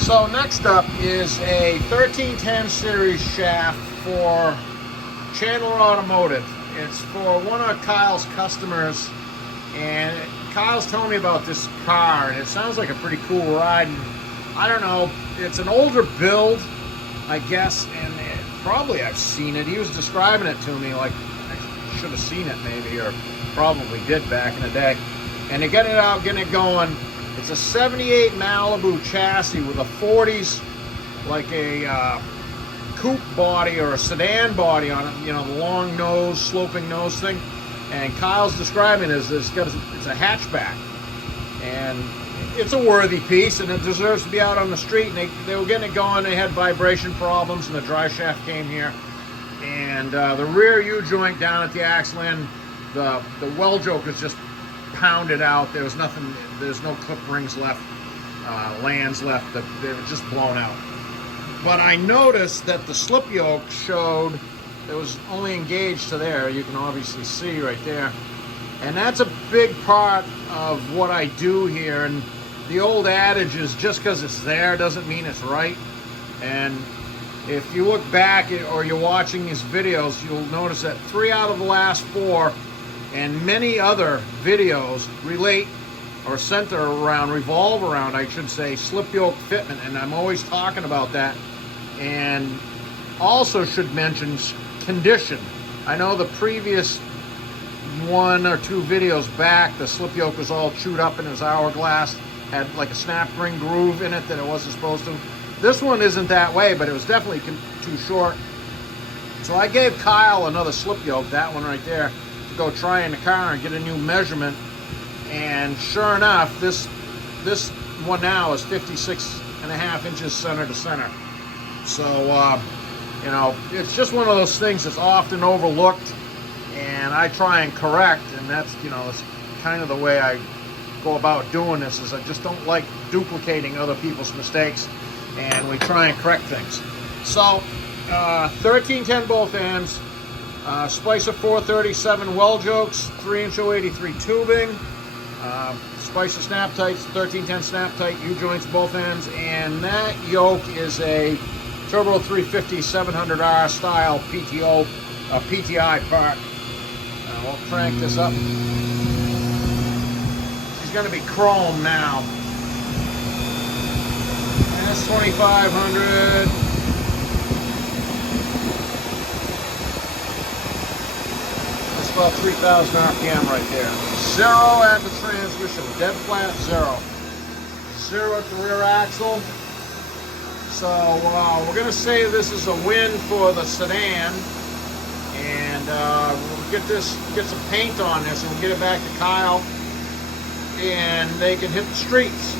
So next up is a 1310 series shaft for Chandler Automotive. It's for one of Kyle's customers, and Kyle's telling me about this car, and it sounds like a pretty cool ride. And I don't know, it's an older build, I guess, and probably I've seen it. He was describing it to me like I should have seen it maybe, or probably did back in the day. And to get it out, getting it going, it's a 78 Malibu chassis with a 40s, like a coupe body or a sedan body on it, you know, the long nose, sloping nose thing. And Kyle's describing it as it's a hatchback. And it's a worthy piece, and it deserves to be out on the street. And they were getting it going. They had vibration problems, and the dry shaft came here. And the rear U-joint down at the axle end, the well joke is just pounded out. There was nothing, there's no clip rings left, lands left, they were just blown out. But I noticed that the slip yoke showed it was only engaged to there. You can obviously see right there. And that's a big part of what I do here. And the old adage is just because it's there doesn't mean it's right. And if you look back or you're watching these videos, you'll notice that 3 out of the last 4 and many other videos relate or revolve around, I should say, slip yoke fitment. And I'm always talking about that. And also should mention condition. I know the previous 1 or 2 videos back, the slip yoke was all chewed up in his hourglass, had like a snap ring groove in it that it wasn't supposed to. This one isn't that way, but it was definitely too short. So I gave Kyle another slip yoke, that one right there, to go try in the car and get a new measurement. And sure enough, this one now is 56.5 inches center to center. So you know, it's just one of those things that's often overlooked, and I try and correct, and that's, you know, it's kind of the way I go about doing this, is I just don't like duplicating other people's mistakes, and we try and correct things. So 1310 both ends, Spicer 437 well jokes, 3-inch 083 tubing, Spicer snap tights, 1310 snap tight, U-joints both ends, and that yoke is a Turbo 350 700R style PTI part. We'll crank this up. She's going to be chrome now. And it's 2500. That's about 3000 RPM right there. 0 at the transmission, dead flat 0. 0 at the rear axle. So we're going to say this is a win for the sedan, and we'll get some paint on this, and we'll get it back to Kyle, and they can hit the streets.